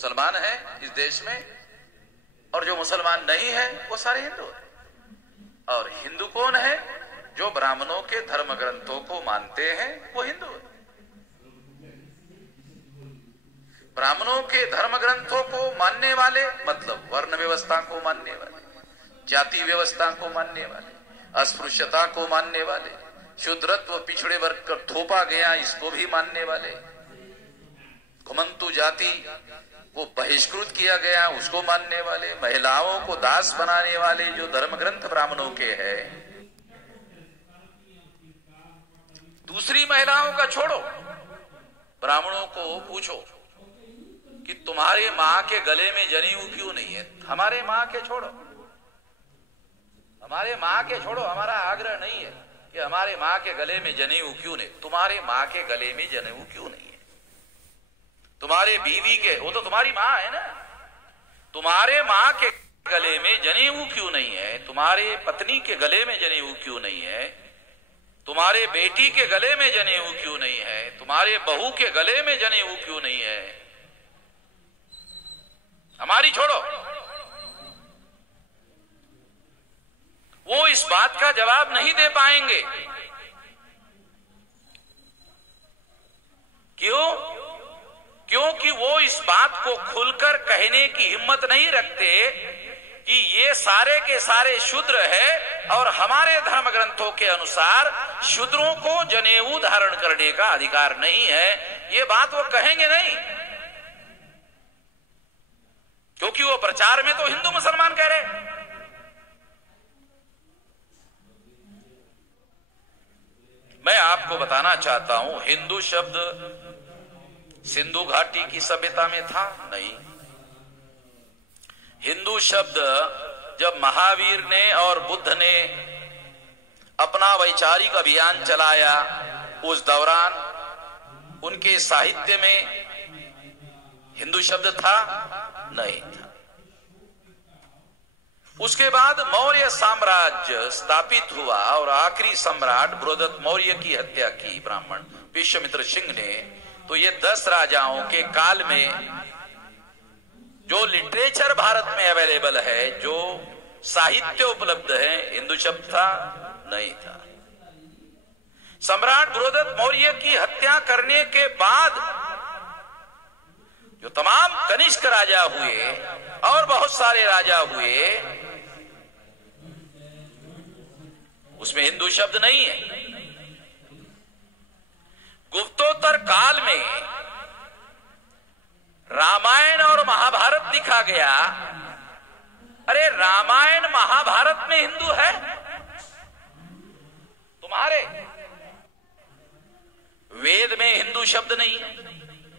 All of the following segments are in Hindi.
मुसलमान हैं इस देश में, और जो मुसलमान नहीं है वो सारे हिंदू हैं। और हिंदू कौन है? जो ब्राह्मणों के धर्म ग्रंथों को मानते हैं वो हिंदू है। ब्राह्मणों के धर्म ग्रंथों को मानने वाले मतलब वर्ण व्यवस्था को मानने वाले, जाति व्यवस्था को मानने वाले, अस्पृश्यता को मानने वाले, शूद्रत्व पिछड़े वर्ग कर थोपा गया इसको भी मानने वाले, घुमंतु जाति को बहिष्कृत किया गया उसको मानने वाले, महिलाओं को दास बनाने वाले जो धर्म ग्रंथ ब्राह्मणों के हैं। दूसरी महिलाओं का छोड़ो, ब्राह्मणों को पूछो कि तुम्हारे मां के गले में जनेऊ क्यों नहीं है? हमारे मां के छोड़ो, हमारे मां के छोड़ो, हमारा आग्रह नहीं है कि हमारे मां के गले में जनेऊ क्यों नहीं। तुम्हारे मां के गले में जनेऊ क्यों नहीं है? तुम्हारे बीवी के, वो तो तुम्हारी मां है ना, तुम्हारे मां के गले में जनेऊ क्यों नहीं है? तुम्हारे पत्नी के गले में जनेऊ क्यों नहीं है? तुम्हारे बेटी के गले में जनेऊ क्यों नहीं है? तुम्हारे बहू के गले में जनेऊ क्यों नहीं है? हमारी छोड़ो, वो इस बात का जवाब नहीं दे पाएंगे। क्यों? क्योंकि वो इस बात को खुलकर कहने की हिम्मत नहीं रखते कि ये सारे के सारे शूद्र है और हमारे धर्म ग्रंथों के अनुसार शूद्रों को जनेऊ धारण करने का अधिकार नहीं है। ये बात वो कहेंगे नहीं, क्योंकि वो प्रचार में तो हिंदू मुसलमान कह रहे। मैं आपको बताना चाहता हूं, हिंदू शब्द सिंधु घाटी की सभ्यता में था? नहीं। हिंदू शब्द जब महावीर ने और बुद्ध ने अपना वैचारिक अभियान चलाया उस दौरान उनके साहित्य में हिंदू शब्द था? नहीं था। उसके बाद मौर्य साम्राज्य स्थापित हुआ और आखिरी सम्राट बृहदत्त मौर्य की हत्या की ब्राह्मण विश्वामित्र सिंह ने। तो ये 10 राजाओं के काल में जो लिटरेचर भारत में अवेलेबल है, जो साहित्य उपलब्ध है, हिंदू शब्द था? नहीं था। सम्राट बृहदत्त मौर्य की हत्या करने के बाद जो तमाम कनिष्क राजा हुए और बहुत सारे राजा हुए, उसमें हिंदू शब्द नहीं है। गुप्तोत्तर काल में रामायण और महाभारत लिखा गया। अरे रामायण महाभारत में हिंदू है? तुम्हारे वेद में हिंदू शब्द नहीं है,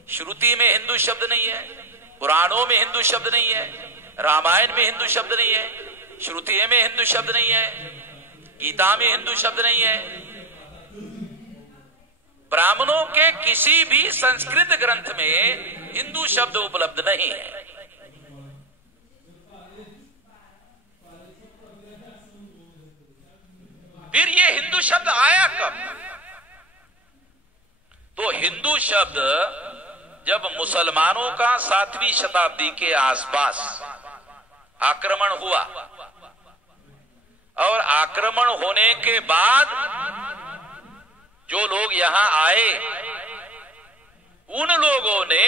श्रुति में हिंदू शब्द नहीं है, पुराणों में हिंदू शब्द नहीं है, रामायण में हिंदू शब्द नहीं है, श्रुति में हिंदू शब्द नहीं है, गीता में हिंदू शब्द नहीं है। ब्राह्मणों के किसी भी संस्कृत ग्रंथ में हिंदू शब्द उपलब्ध नहीं है। फिर ये हिंदू शब्द आया कब? तो हिंदू शब्द जब मुसलमानों का 7वीं शताब्दी के आसपास आक्रमण हुआ और आक्रमण होने के बाद जो लोग यहां आए उन लोगों ने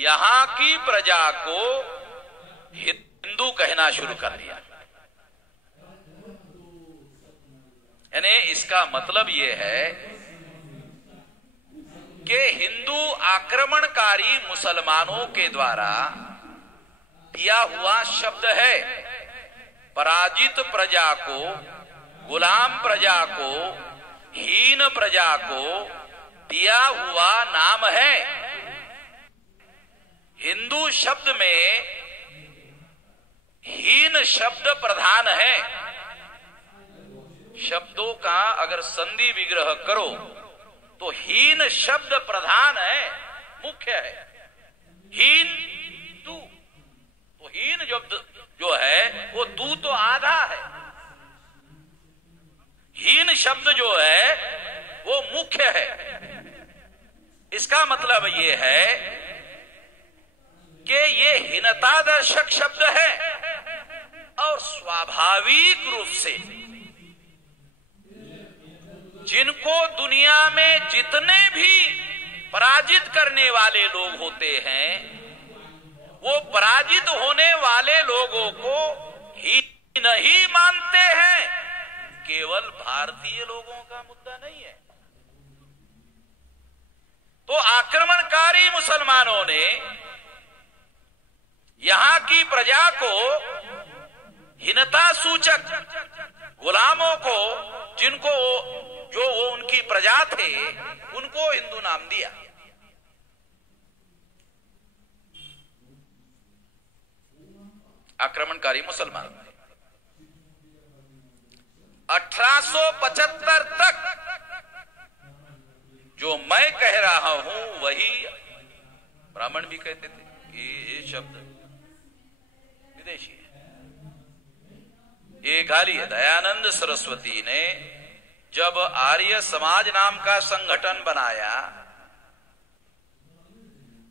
यहां की प्रजा को हिंदू कहना शुरू कर दिया। यानी इसका मतलब यह है कि हिंदू आक्रमणकारी मुसलमानों के द्वारा दिया हुआ शब्द है। पराजित प्रजा को, गुलाम प्रजा को, हीन प्रजा को दिया हुआ नाम है। हिंदू शब्द में हीन शब्द प्रधान है। शब्दों का अगर संधि विग्रह करो तो हीन शब्द प्रधान है, मुख्य है। हीन तू, तो हीन जो है वो तू तो आधा है। हीन शब्द जो है वो मुख्य है। इसका मतलब ये है हीनतादर्शक शब्द है और स्वाभाविक रूप से जिनको दुनिया में जितने भी पराजित करने वाले लोग होते हैं, वो पराजित होने वाले लोगों को हीन ही मानते हैं। केवल भारतीय लोगों का मुद्दा नहीं है। तो आक्रमणकारी मुसलमानों ने यहां की प्रजा को, हीनता सूचक गुलामों को, जिनको जो वो उनकी प्रजा थे, उनको हिंदू नाम दिया। आक्रमणकारी मुसलमान 1875 तक जो मैं कह रहा हूं वही ब्राह्मण भी कहते थे। ये शब्द विदेशी है, ये गाली है। दयानंद सरस्वती ने जब आर्य समाज नाम का संगठन बनाया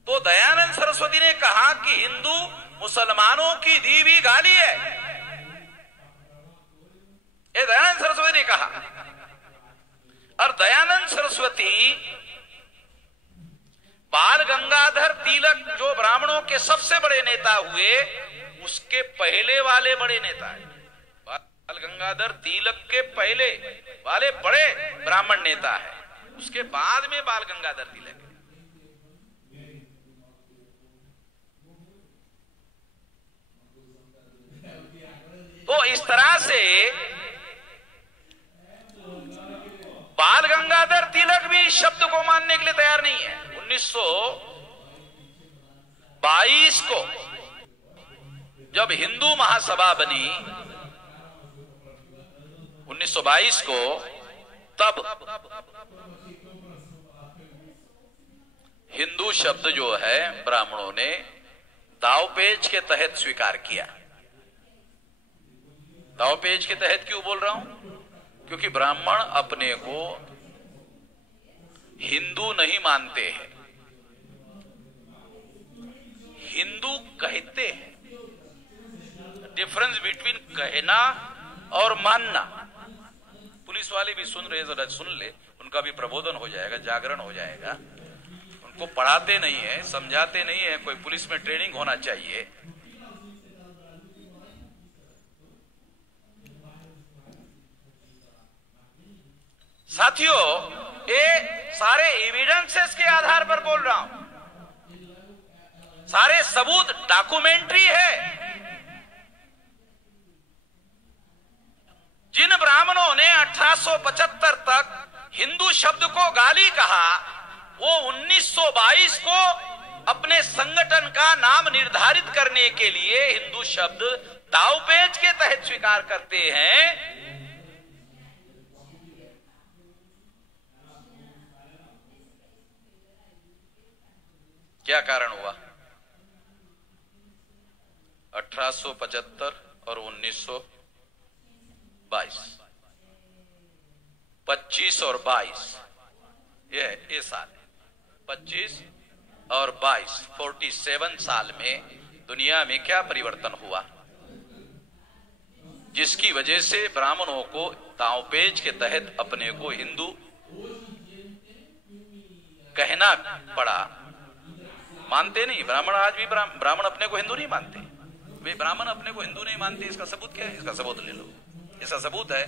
तो दयानंद सरस्वती ने कहा कि हिंदू मुसलमानों की दी हुई गाली है। ये दयानंद सरस्वती ने कहा। और दयानंद सरस्वती बाल गंगाधर तिलक जो ब्राह्मणों के सबसे बड़े नेता हुए, उसके पहले वाले बड़े नेता है। बाल गंगाधर तिलक के पहले वाले बड़े ब्राह्मण नेता है, उसके बाद में बाल गंगाधर तिलक है। तो इस तरह से बाल गंगाधर तिलक भी इस शब्द को मानने के लिए तैयार नहीं है। 1922 को जब हिंदू महासभा बनी, 1922 को, तब हिंदू शब्द जो है ब्राह्मणों ने दावपेच के तहत स्वीकार किया। दावपेच के तहत क्यों बोल रहा हूं? क्योंकि ब्राह्मण अपने को हिंदू नहीं मानते हैं, हिंदू कहते हैं। डिफरेंस बिटवीन कहना और मानना। पुलिस वाले भी सुन रहे, जरा सुन ले, उनका भी प्रबोधन हो जाएगा, जागरण हो जाएगा। उनको पढ़ाते नहीं है, समझाते नहीं है, कोई पुलिस में ट्रेनिंग होना चाहिए। साथियों, ये सारे एविडेंसेस के आधार पर बोल रहा हूं, सारे सबूत डॉक्यूमेंट्री है। जिन ब्राह्मणों ने 1875 तक हिंदू शब्द को गाली कहा, वो 1922 को अपने संगठन का नाम निर्धारित करने के लिए हिंदू शब्द दावपेच के तहत स्वीकार करते हैं। क्या कारण हुआ? 1875 और 1922, 25 और 22, ये साल, 25 और 22, 47 साल में दुनिया में क्या परिवर्तन हुआ, जिसकी वजह से ब्राह्मणों को दांवपेच के तहत अपने को हिंदू कहना पड़ा। मानते नहीं ब्राह्मण, आज भी ब्राह्मण अपने को हिंदू नहीं मानते। वे ब्राह्मण अपने को हिंदू नहीं मानते, इसका सबूत क्या है? इसका सबूत ले लो। इसका सबूत है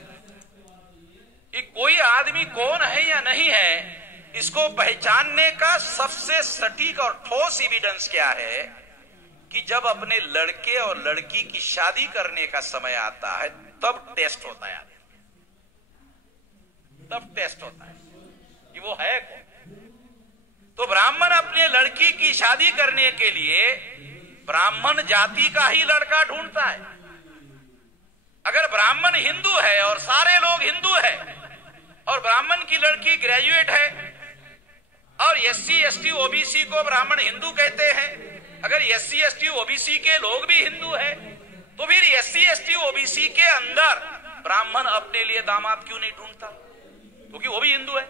कि कोई आदमी कौन है या नहीं है, इसको पहचानने का सबसे सटीक और ठोस एविडेंस क्या है कि जब अपने लड़के और लड़की की शादी करने का समय आता है, तब टेस्ट होता है। तब टेस्ट होता है कि वो है कौन। तो ब्राह्मण अपने लड़की की शादी करने के लिए ब्राह्मण जाति का ही लड़का ढूंढता है। अगर ब्राह्मण हिंदू है और सारे लोग हिंदू है और ब्राह्मण की लड़की ग्रेजुएट है और SC ST OBC को ब्राह्मण हिंदू कहते हैं, अगर SC ST OBC के लोग भी हिंदू है, तो फिर SC ST OBC के अंदर ब्राह्मण अपने लिए दामाद क्यों नहीं ढूंढता? क्योंकि वो भी हिंदू है,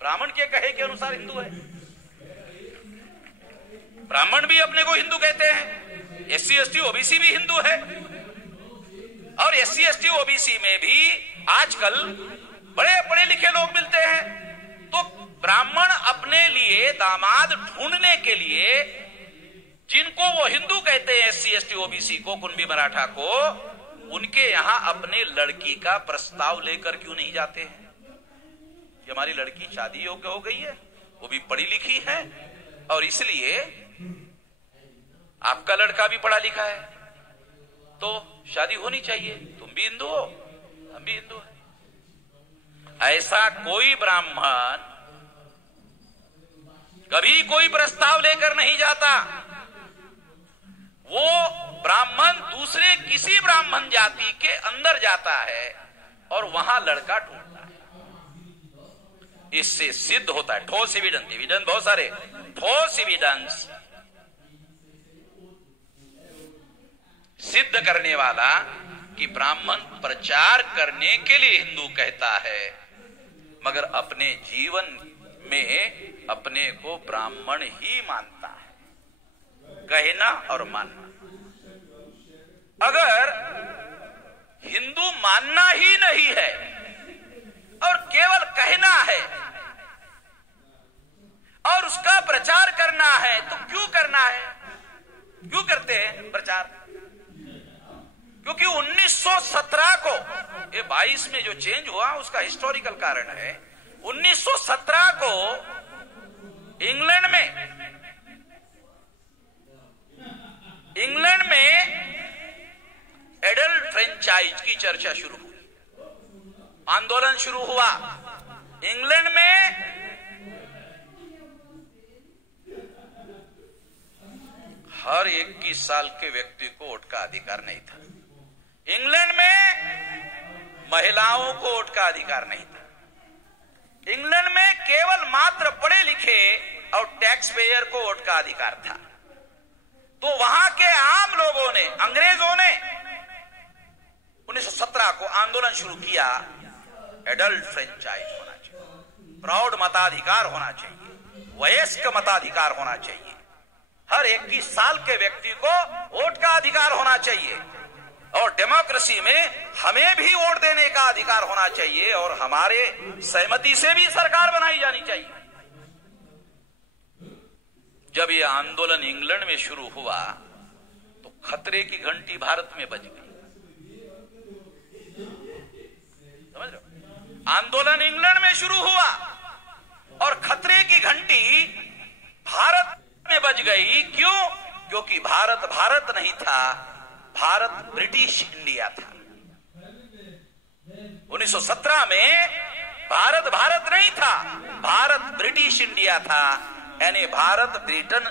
ब्राह्मण के कहे के अनुसार हिंदू है। ब्राह्मण भी अपने को हिंदू कहते हैं, एससी एसटी ओबीसी भी हिंदू है, और एससी एसटी ओबीसी में भी आजकल बड़े पढ़े लिखे लोग मिलते हैं। तो ब्राह्मण अपने लिए दामाद ढूंढने के लिए, जिनको वो हिंदू कहते हैं एससी एसटी ओबीसी को, कुणबी मराठा को, उनके यहां अपने लड़की का प्रस्ताव लेकर क्यों नहीं जाते हैं कि हमारी लड़की शादी योग्य हो गई है, वो भी पढ़ी लिखी है, और इसलिए आपका लड़का भी पढ़ा लिखा है तो शादी होनी चाहिए, तुम भी हिंदू हो हम भी हिंदू हैं। ऐसा कोई ब्राह्मण कभी कोई प्रस्ताव लेकर नहीं जाता। वो ब्राह्मण दूसरे किसी ब्राह्मण जाति के अंदर जाता है और वहां लड़का ढूंढता है। इससे सिद्ध होता है ठोस एविडेंस बहुत सारे ठोस एविडेंस सिद्ध करने वाला कि ब्राह्मण प्रचार करने के लिए हिंदू कहता है, मगर अपने जीवन में अपने को ब्राह्मण ही मानता है। कहना और मानना, अगर हिंदू मानना ही नहीं है और केवल कहना है और उसका प्रचार करना है, तो क्यों करना है? क्यों करते हैं प्रचार? क्योंकि 1917 को, ये 22 में जो चेंज हुआ उसका हिस्टोरिकल कारण है। 1917 को इंग्लैंड में एडल्ट फ्रेंचाइज की चर्चा शुरू हुई, आंदोलन शुरू हुआ इंग्लैंड में। हर 21 साल के व्यक्ति को वोट का अधिकार नहीं था। इंग्लैंड में महिलाओं को वोट का अधिकार नहीं था। इंग्लैंड में केवल मात्र पढ़े लिखे और टैक्स पेयर को वोट का अधिकार था। तो वहां के आम लोगों ने, अंग्रेजों ने 1917 को आंदोलन शुरू किया, एडल्ट फ्रेंचाइज होना चाहिए, प्रौढ़ मताधिकार होना चाहिए, वयस्क मताधिकार होना चाहिए, हर 21 साल के व्यक्ति को वोट का अधिकार होना चाहिए, और डेमोक्रेसी में हमें भी वोट देने का अधिकार होना चाहिए, और हमारे सहमति से भी सरकार बनाई जानी चाहिए। जब यह आंदोलन इंग्लैंड में शुरू हुआ तो खतरे की घंटी भारत में बज गई। समझ रहे हो? आंदोलन इंग्लैंड में शुरू हुआ और खतरे की घंटी भारत में बज गई। क्यों? क्योंकि भारत भारत नहीं था, भारत ब्रिटिश इंडिया था। 1917 में भारत भारत नहीं था, भारत ब्रिटिश इंडिया था, यानी भारत ब्रिटेन